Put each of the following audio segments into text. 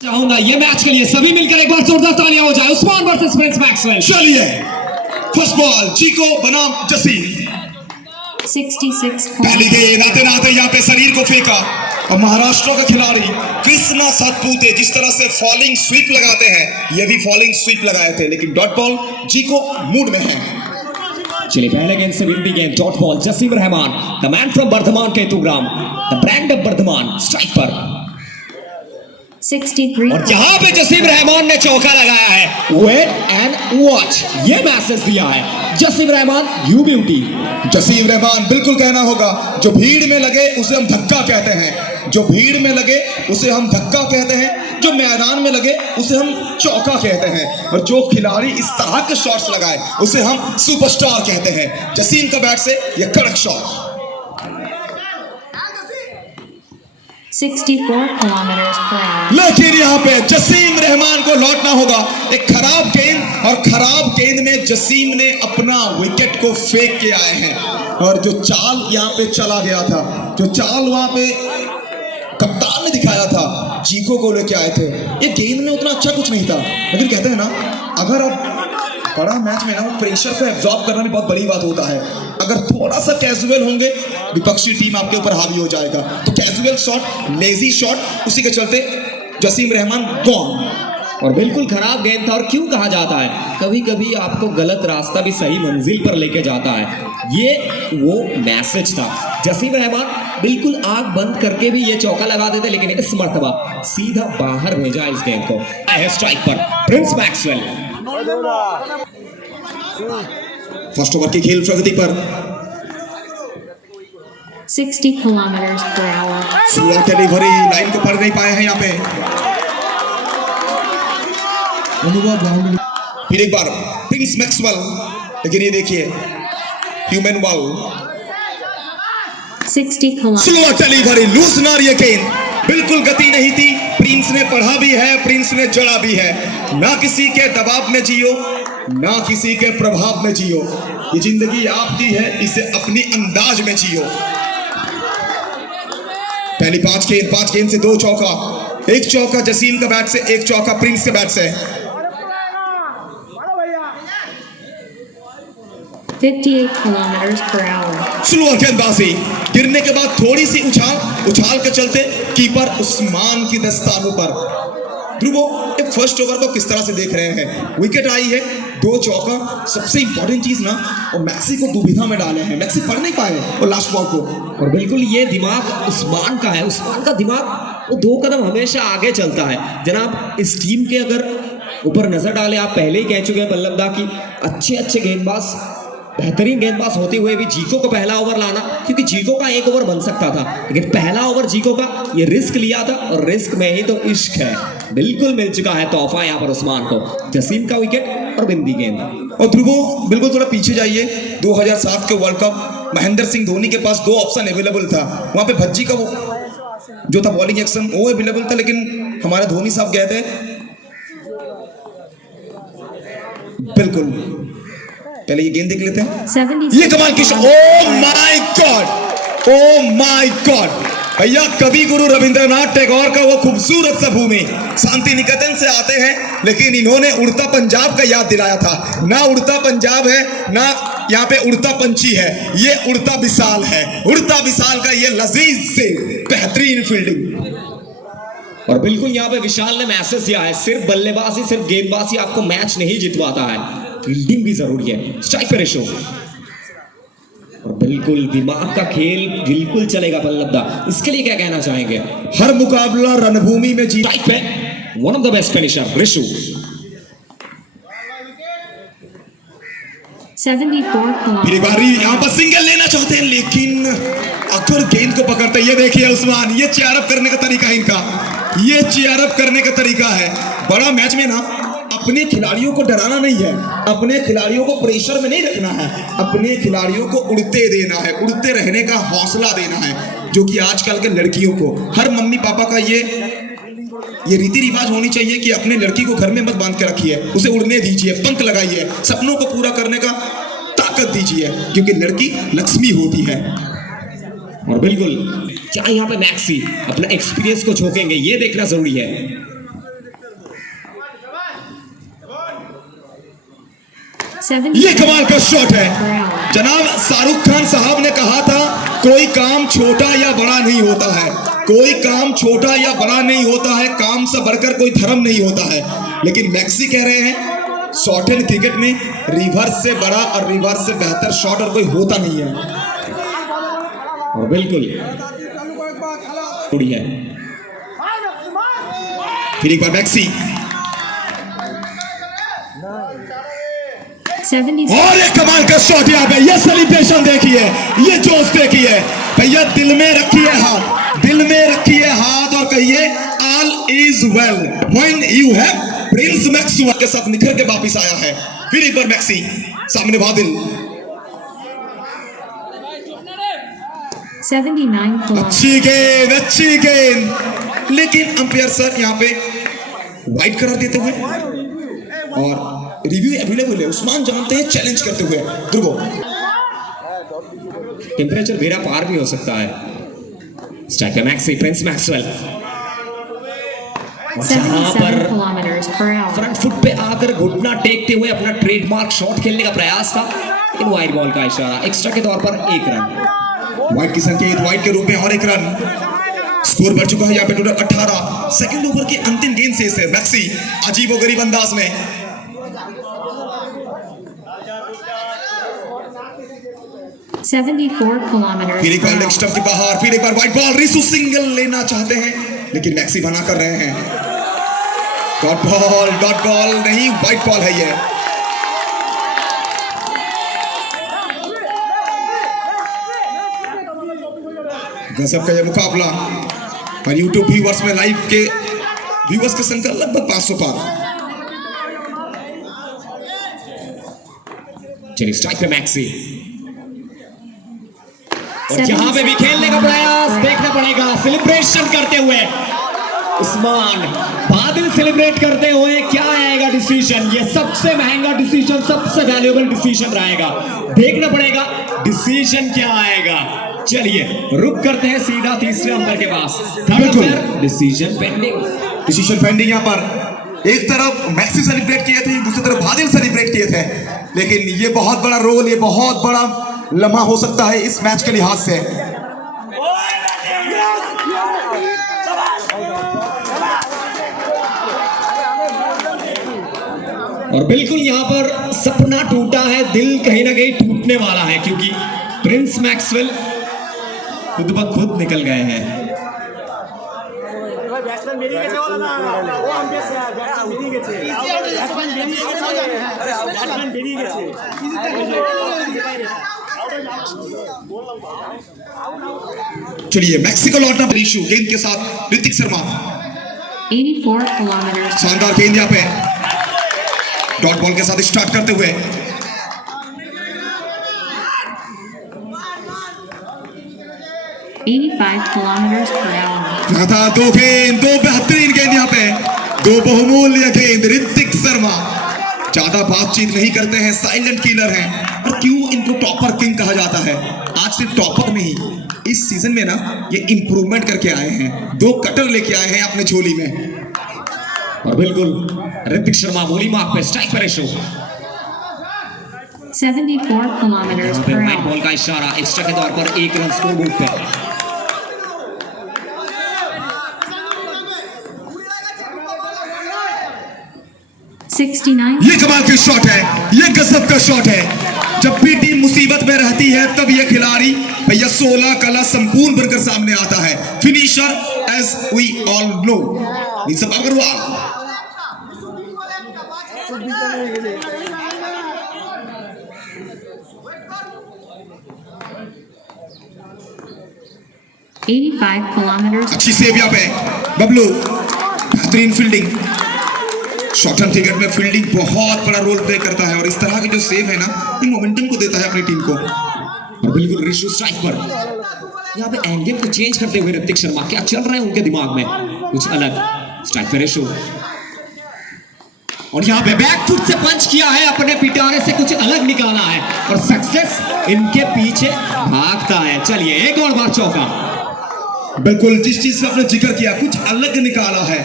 चाहूंगा ये मैच के लिए सभी मिलकर एक बार जोरदार तालियां हो जाए। Usman versus Prince Maxwell. चलिए फर्स्ट बॉल जीको बनाम जसीम। 66 पहली गेंद आते नाते यहाँ पे शरीर को फेंका और महाराष्ट्र का खिलाड़ी कृष्णा सातपुते जिस तरह से फॉलिंग स्वीप लगाते हैं ये भी फॉलिंग स्वीप लगाए थे, लेकिन डॉट बॉल जीको मूड में है। चलिए पहले गेंद से विनती गेंद dot ball Jasim Rahman, the man from Bardhaman Ketugram, the brand of Bardhaman, strike पर 63 और यहाँ पे जसीम रहमान ने चौका लगाया है। वेट एंड वॉच, ये मैसेज दिया है जसीम रहमान यू ब्यूटी। जसीम रहमान बिल्कुल कहना होगा, जो भीड़ में लगे उसे हम धक्का कहते हैं, जो भीड़ में लगे उसे हम धक्का कहते हैं, जो मैदान में लगे उसे हम चौका कहते हैं, और जो खिलाड़ी इस तरह के शॉट्स लगाए उसे हम सुपरस्टार कहते हैं। जसीम का बैट से ये कड़क शॉट। 64 kilometers per hour. लेकिन यहाँ पे जसीम रहमान को लौटना होगा। एक खराब गेंद और खराब गेंद में जसीम ने अपना विकेट को फेंक के आए हैं, और जो चाल यहाँ पे चला गया था, जो चाल वहां पे कप्तान ने दिखाया था, जीको को लेके आए थे, ये गेंद में उतना अच्छा कुछ नहीं था। लेकिन कहते हैं ना, अगर आप बड़ा मैच में ना वो प्रेशर को एब्जॉर्ब करना भी बहुत बड़ी बात होता है। अगर थोड़ा सा कैजुअल होंगे विपक्षी टीम आपके ऊपर हावी हो जाएगा। तो कैजुअल शॉट, लेजी शॉट, उसी के चलते जसीम रहमान गॉन। और बिल्कुल खराब गेंद था। और क्यों कहा जाता है, कभी कभी आपको गलत रास्ता भी सही मंजिल पर लेके जाता है, ये वो मैसेज था। जसीम रहमान बिल्कुल आंख बंद करके भी ये चौका लगा देते, लेकिन इस मर्तबा सीधा बाहर भेजा इस गेंद को। स्ट्राइक पर प्रिंस मैक्सवेल। फर्स्ट ओवर की खेल प्रगति पर 60 kilometers per hour. शुरुआत डिलीवरी लाइन को पढ़ नहीं पाए हैं यहाँ पे। फिर एक बार प्रिंस मैक्सवेल, लेकिन ये देखिए human ball 60 kilometers. Slow delivery, loose नार, ये गेंद बिल्कुल गति नहीं थी। प्रिंस ने पढ़ा भी है, प्रिंस ने जड़ा भी है। ना किसी के दबाव में जियो, ना किसी के प्रभाव में जियो, ये जिंदगी आपकी है, इसे अपनी अंदाज में जियो। पहली पांच गेंद से 2 चौका, 1 चौका जसीम का बैट से, 1 चौका प्रिंस के बैट से। 58 kilometers per hour. स्लो गेंदबाजी, गिरने के बाद थोड़ी सी उछाल के चलते कीपर उस्मान की दस्तानों पर। ध्रुवो, एक फर्स्ट ओवर को किस तरह से देख रहे हैं? विकेट आई है, 2 चौका, सबसे इंपॉर्टेंट चीज ना, और मैक्सी को दुविधा में डाले हैं। मैक्सी पढ़ नहीं पाए और लास्ट बॉल को। और बिल्कुल ये दिमाग उस्मान का है। उस्मान का दिमाग वो 2 कदम हमेशा आगे चलता है। जनाब, इस टीम के अगर ऊपर नजर डाले, आप पहले ही कह चुके हैं बल्लभदा की अच्छे गेंदबाज, बेहतरीन गेंदबाज होते हुए भी जीको को पहला ओवर लाना, क्योंकि जीको का 1 ओवर बन सकता था, लेकिन पहला ओवर जीको का ये रिस्क लिया था, और रिस्क में ही तो इश्क है। बिल्कुल मिल चुका है तोहफा यहाँ पर उस्मान को। जसीम का विकेट और बिंदी गेंद। और ध्रुवो बिल्कुल थोड़ा पीछे जाइए। 2007 के वर्ल्ड कप महेंद्र सिंह धोनी के पास 2 ऑप्शन अवेलेबल था। वहां पे भज्जी का वो जो था बॉलिंग एक्शन वो अवेलेबल था, लेकिन हमारे धोनी साहब गए थे। बिल्कुल पहले ये गेंद देख लेते हैं। 76 ये कमाल की shot, oh my God, oh my God. भैया कवि गुरु रविंद्रनाथ टैगोर का वो खूबसूरत सा भूमि शांति निकेतन से आते हैं, लेकिन इन्होंने उड़ता पंजाब का याद दिलाया था। ना उड़ता पंजाब है, ना यहाँ पे उड़ता पंछी है, ये उड़ता विशाल है। उड़ता विशाल का ये लजीज से बेहतरीन फील्डिंग। और बिल्कुल यहाँ पे विशाल ने मैसेज दिया है, सिर्फ बल्लेबाजी, सिर्फ गेंदबाजी आपको मैच नहीं जितवाता है, फील्डिंग भी जरूरी है। स्ट्राइक पे रेशो, और बिल्कुल दिमाग का खेल बिल्कुल चलेगा बल्लभदा। इसके लिए क्या कहना चाहेंगे? हर मुकाबला रणभूमि में जीत। स्ट्राइक पे one of the best finisher Rishu. 74 kilometers. फिर बारी यहाँ पर सिंगल लेना चाहते हैं, लेकिन अगर गेंद को पकड़ते, ये देखिए उस्मान, ये चेयर अप करने का तरीका है इनका, ये चेयर अप करने का तरीका है। बड़ा मैच में ना अपने खिलाड़ियों को डराना नहीं है, अपने खिलाड़ियों को प्रेशर में नहीं रखना है, अपने खिलाड़ियों को उड़ते देना है, उड़ते रहने का हौसला देना है, जो कि आजकल के लड़कियों को, हर मम्मी पापा का ये रीति रिवाज होनी चाहिए कि अपने लड़की को घर में मत बांध के रखिए, उसे उड़ने दीजिए, पंख लगाइए, सपनों को पूरा करने का ताकत दीजिए, क्योंकि लड़की लक्ष्मी होती है। और बिल्कुल क्या यहाँ पे मैक्सी अपना एक्सपीरियंस को झोंकेंगे, ये देखना जरूरी है। ये कमाल का शॉट है per hour. जनाब। शाहरुख खान साहब ने कहा था कोई काम छोटा या बड़ा नहीं होता है, कोई काम छोटा या बड़ा नहीं होता है, काम से बढ़कर कोई धर्म नहीं होता है। लेकिन मैक्सी कह रहे हैं शॉट एंड क्रिकेट में रिवर्स से बड़ा और रिवर्स से बेहतर शॉट और कोई होता नहीं है। और बिल्कुल है। फिर एक बार मैक्सी 76 और एक कमाल का शॉट यहाँ पे। ये सेलिब्रेशन देखिए, ये जोश देखिए भैया। दिल में रखिए हाथ, दिल में रखिए हाथ और कहिए all is well when you have Prince Maxwell के साथ निखर के वापिस आया है। फिर एक बार मैक्सी, सामने बादल। 79 kilometers. अच्छी गेंद, लेकिन अंपायर सर यहाँ पे वाइड करार देते हुए और रिव्यू अवेलेबल है। उस्मान जानते हैं चैलेंज करते हुए ध्रुवो। टेम्परेचर मेरा पार भी हो सकता है। Striker maxi, Prince Maxwell. और जहां 77 पर kilometers per hour. Front foot पे आकर घुटना टेकते हुए अपना ट्रेडमार्क शॉट खेलने का प्रयास था, लेकिन वाइड बॉल का इशारा, एक्स्ट्रा के तौर पर 1 रन। वाइड की संकेत, वाइड के रूप में और 1 रन। स्कोर बढ़ चुका है यहाँ पे टोटल 18। सेकंड ओवर की अंतिम गेंद से इसे मैक्सी अजीबोगरीब अंदाज में 74 kilometers फिर एक per बार लेग hour. स्टंप के बाहर, फिर एक बार वाइड बॉल। रिसु सिंगल लेना चाहते हैं लेकिन मैक्सी बना कर रहे हैं। डॉट बॉल नहीं, वाइड बॉल है ये। गजब का ये मुकाबला और यूट्यूब व्यूअर्स में लाइव के व्यूअर्स की संख्या लगभग 500 पार। चलिए स्ट्राइक पे मैक्सी, और यहाँ पे भी खेलने का प्रयास देखना पड़ेगा। सेलिब्रेशन करते हुए उस्मान, बादल सेलिब्रेट करते हुए क्या आएगा डिसीजन। ये सबसे महंगा डिसीजन, सबसे वैल्यूएबल डिसीजन रहेगा। देखना पड़ेगा डिसीजन क्या आएगा। चलिए रुक करते हैं सीधा तीसरे अंपर के पास। Decision pending, decision pending. यहाँ पर एक तरफ मैक्सी सेलिब्रेट किए थे, दूसरी तरफ बादल सेलिब्रेट किए थे, लेकिन ये बहुत बड़ा रोल, ये बहुत बड़ा लम्हा हो सकता है इस मैच के लिहाज से। और बिल्कुल यहाँ पर सपना टूटा है, दिल कहीं ना कहीं टूटने वाला है, क्योंकि प्रिंस मैक्सवेल खुद ब खुद निकल गए हैं। चलिए मैक्सी को लौटना रिशु गेंद के साथ ऋतिक शर्मा। 84 kilometers. शानदार गेंद यहाँ पे डॉट बॉल के साथ स्टार्ट करते हुए। 85 kilometers per hour. लगातार 2 गेंद, 2 बेहतरीन गेंद यहाँ पे, 2 बहुमूल्य गेंद। ऋतिक शर्मा ज्यादा बातचीत नहीं करते हैं, साइलेंट किलर हैं, और क्यों इनको टॉपर किंग कहा जाता है। आज सिर्फ टॉपर नहीं, इस सीजन में ना ये इंप्रूवमेंट करके आए हैं, 2 कटर लेके आए हैं अपने झोली में। और बिल्कुल ऋतिक शर्मा मूली मार्क पे स्ट्राइक पर show. 74 kilometers per wide hour. Ball का इशारा, एक्स्ट्रा के तौर पर 1 रन स्कोर बोर्ड पे। 69. ये कमाल की शॉट है, ये गजब का शॉट है। जब भी टीम मुसीबत में रहती है तब ये खिलाड़ी भैया 16 कला संपूर्ण बनकर सामने आता है। Finisher as we all know, निसब अग्रवाल। $85 kilometers. अच्छी सेव यहाँ पे बबलू, बेहतरीन फील्डिंग। शॉर्ट रन क्रिकेट में फील्डिंग बहुत बड़ा रोल प्ले करता है, और इस तरह की जो सेव है ना, ये मोमेंटम को देता है अपनी टीम को। और बिल्कुल रिशु स्ट्राइक पर। यहाँ पे एंगल को चेंज करते हुए ऋतिक शर्मा, क्या चल रहा है उनके दिमाग में, कुछ अलग। स्ट्राइक पर रिशु, और यहाँ पे बैक फुट से पंच किया है, अपने पिटारे से कुछ अलग निकाला है, और सक्सेस इनके पीछे भागता है। चलिए एक और बार चौका। बिल्कुल जिस चीज का आपने जिक्र किया, कुछ अलग निकाला है,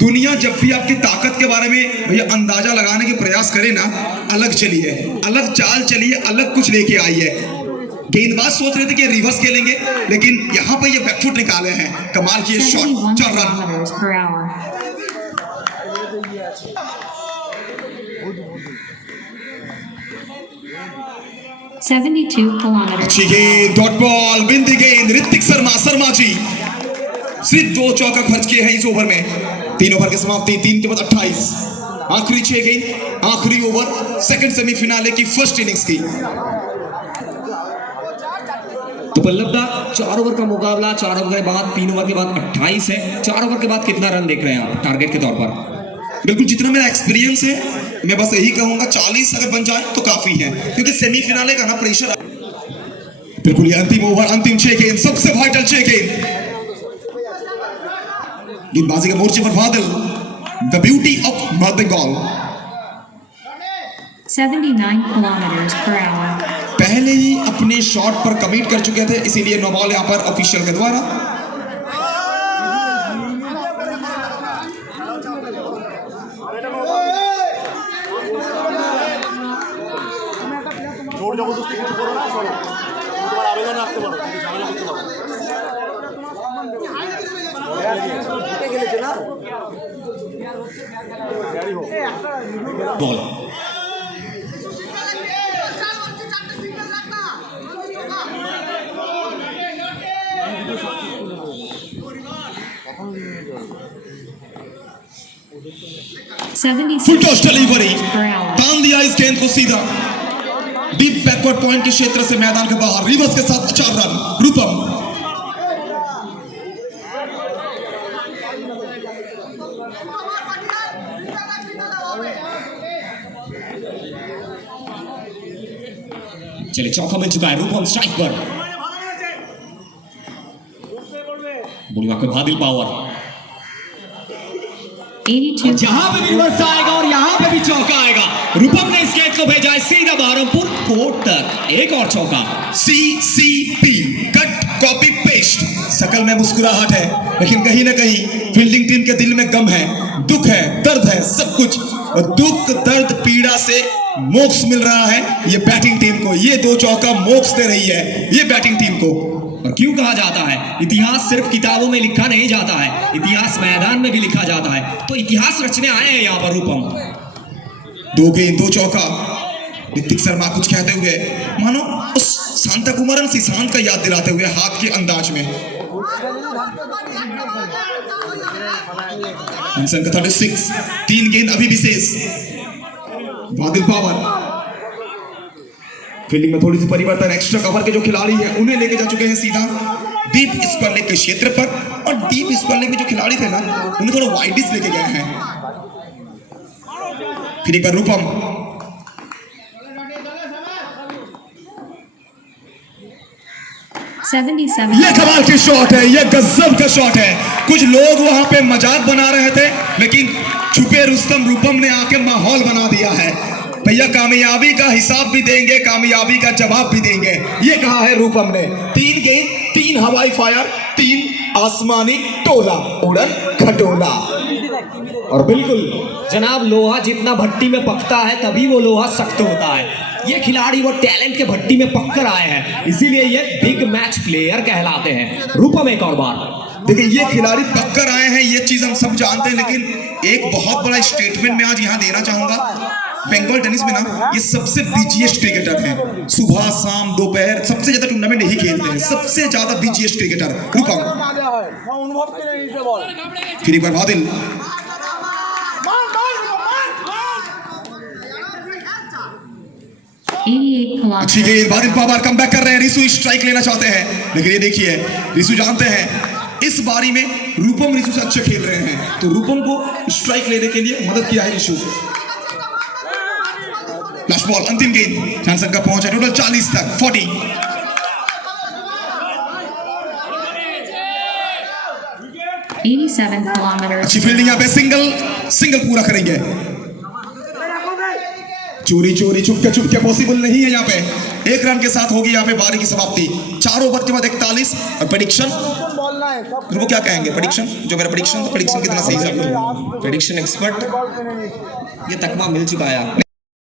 दुनिया जब भी आपकी ताकत के बारे में भैया अंदाजा लगाने के प्रयास करे ना, अलग चलिए, अलग चाल चलिए, अलग कुछ लेके आई है। गेंदबाज सोच रहे थे कि रिवर्स खेलेंगे, लेकिन यहाँ पे ये बैकफुट निकाले हैं, कमाल की 71 shot, 4 run. kilometers per hour. अच्छी गेंद, डॉट बॉल, विन द गेंद, ऋतिक शर्मा जी सिर्फ 2 चौका खर्च किए हैं इस ओवर में। 3 ओवर की समाप्ति, 3 के बाद 28, आखिरी 6 गेंद, आखिरी ओवर सेकंड सेमीफिनाले की फर्स्ट इनिंग्स की। तो पल्लव दा 4 ओवर का मुकाबला, 4 ओवर के बाद 3 ओवर के बाद 28 है। 4 ओवर के बाद कितना रन देख रहे हैं आप टारगेट के तौर पर? बिल्कुल, जितना मेरा एक्सपीरियंस है मैं बस यही कहूंगा 40 अगर बन जाए तो काफी है, क्योंकि सेमीफिनाले का ना प्रेशर। बिल्कुल, ये अंतिम ओवर, अंतिम 6 गेंद, सबसे वाइटल 6 गेंद। गेंदबाजी के मोर्चे पर बादल, the beauty of north Bengal. 79 kilometers per hour. पहले ही अपने शॉट पर कमिट कर चुके थे, इसीलिए नो बॉल यहाँ पर ऑफिशियल के द्वारा। জবরদস্তি কিছু করো না, চলো তোমার আবেদন রাখতে পারো, কিন্তু ঝামেলা করতে পারো। Ball full toss delivery, per hour. तान दिया इस गेंद को सीधा डीप बैकवर्ड पॉइंट के क्षेत्र से मैदान के बाहर, रिवर्स के साथ 4 रन। रूपम चलिए, चौका मिल चुका है, रूपम स्ट्राइक पर। बुढ़िया को भादिल पावर, 82 यहाँ पे भी रिवर्स आएगा और यहाँ पे भी चौका आएगा। रूपम ने इस गेंद को भेजा है सीधा बहरमपुर कोर्ट तक। एक और चौका। CCP, cut copy paste. शकल में मुस्कुराहट है, लेकिन कहीं ना कहीं फील्डिंग टीम के दिल में गम है, दुख है, दर्द है, सब कुछ। और दुख, दर्द, पीड़ा से मोक्ष मिल रहा है ये बैटिंग टीम को। ये 2 चौका मोक्ष दे रही है ये बैटिंग टीम को। और क्यों कहा जाता है इतिहास सिर्फ किताबों में लिखा नहीं जाता है, इतिहास मैदान में भी लिखा जाता है। तो इतिहास रचने आए हैं यहाँ पर रूपम। 2 गेंद 2 चौका। ऋतिक शर्मा कुछ कहते हुए, मानो उस शांता कुमारन सिद्धांत का याद दिलाते हुए हाथ के अंदाज में। इंसान का 36, 3 गेंद अभी विशेष। बादल पावर फील्डिंग में थोड़ी सी परिवर्तन, एक्स्ट्रा कवर के जो खिलाड़ी हैं उन्हें लेके जा चुके हैं सीधा डीप स्क्वायर लेग के क्षेत्र पर। और डीप स्क्वायर लेग में जो खिलाड़ी थे ना, उन्हें थोड़ा वाइडिस लेके गए हैं। फिर एक बार रूपम, ये कमाल की शॉट है, ये गजब का शॉट है। कुछ लोग वहां पे मजाक बना रहे थे, लेकिन छुपे रुस्तम रूपम ने आके माहौल बना दिया है। भैया कामयाबी का हिसाब भी देंगे, कामयाबी का जवाब भी देंगे, ये कहा है रूपम ने। 3 गेंद, 3 हवाई फायर, 3 आसमानी टोला, उड़न खटोला। और बिल्कुल जनाब, लोहा जितना भट्टी में पकता है तभी वो लोहा सख्त होता है। ये खिलाड़ी वो टैलेंट के भट्टी में पककर आए हैं, इसीलिए ये बिग मैच प्लेयर कहलाते हैं। रूपम एक और बार देखिए, ये खिलाड़ी पककर आए हैं, ये चीज हम सब जानते हैं, लेकिन एक बहुत बड़ा स्टेटमेंट मैं आज यहाँ देना चाहूंगा। बंगाल टेनिस में ना ये सबसे बिजीएस्ट क्रिकेटर हैं। सुबह शाम दोपहर सबसे ज्यादा टूर्नामेंट यही खेलते हैं, सबसे ज्यादा बिजीएस्ट क्रिकेटर रूपम। फिर एक बार बादल, अच्छी गेंद, बादल पावर कम बैक कर रहे हैं। रिशु स्ट्राइक लेना चाहते हैं, लेकिन ये देखिए रिशु जानते हैं इस बारी में रूपम रिशु से अच्छे खेल रहे हैं, तो रूपम को स्ट्राइक लेने के लिए मदद किया है रिशु। लास्ट बॉल, अंतिम गेंद, जॉनसन का पहुंच है टोटल 40 तक, 40। kilometers. अच्छी फील्डिंग यहाँ पे, सिंगल पूरा करेंगे। चोरी चोरी चुपके पॉसिबल नहीं है यहाँ पे। 1 रन के साथ होगी यहाँ पे बारी की समाप्ति। 4 ओवर के बाद 41। और प्रेडिक्शन वो क्या कहेंगे? प्रेडिक्शन जो मेरा प्रेडिक्शन कितना सही है? प्रेडिक्शन एक्सपर्ट ये तकमा मिल चुका है आपको।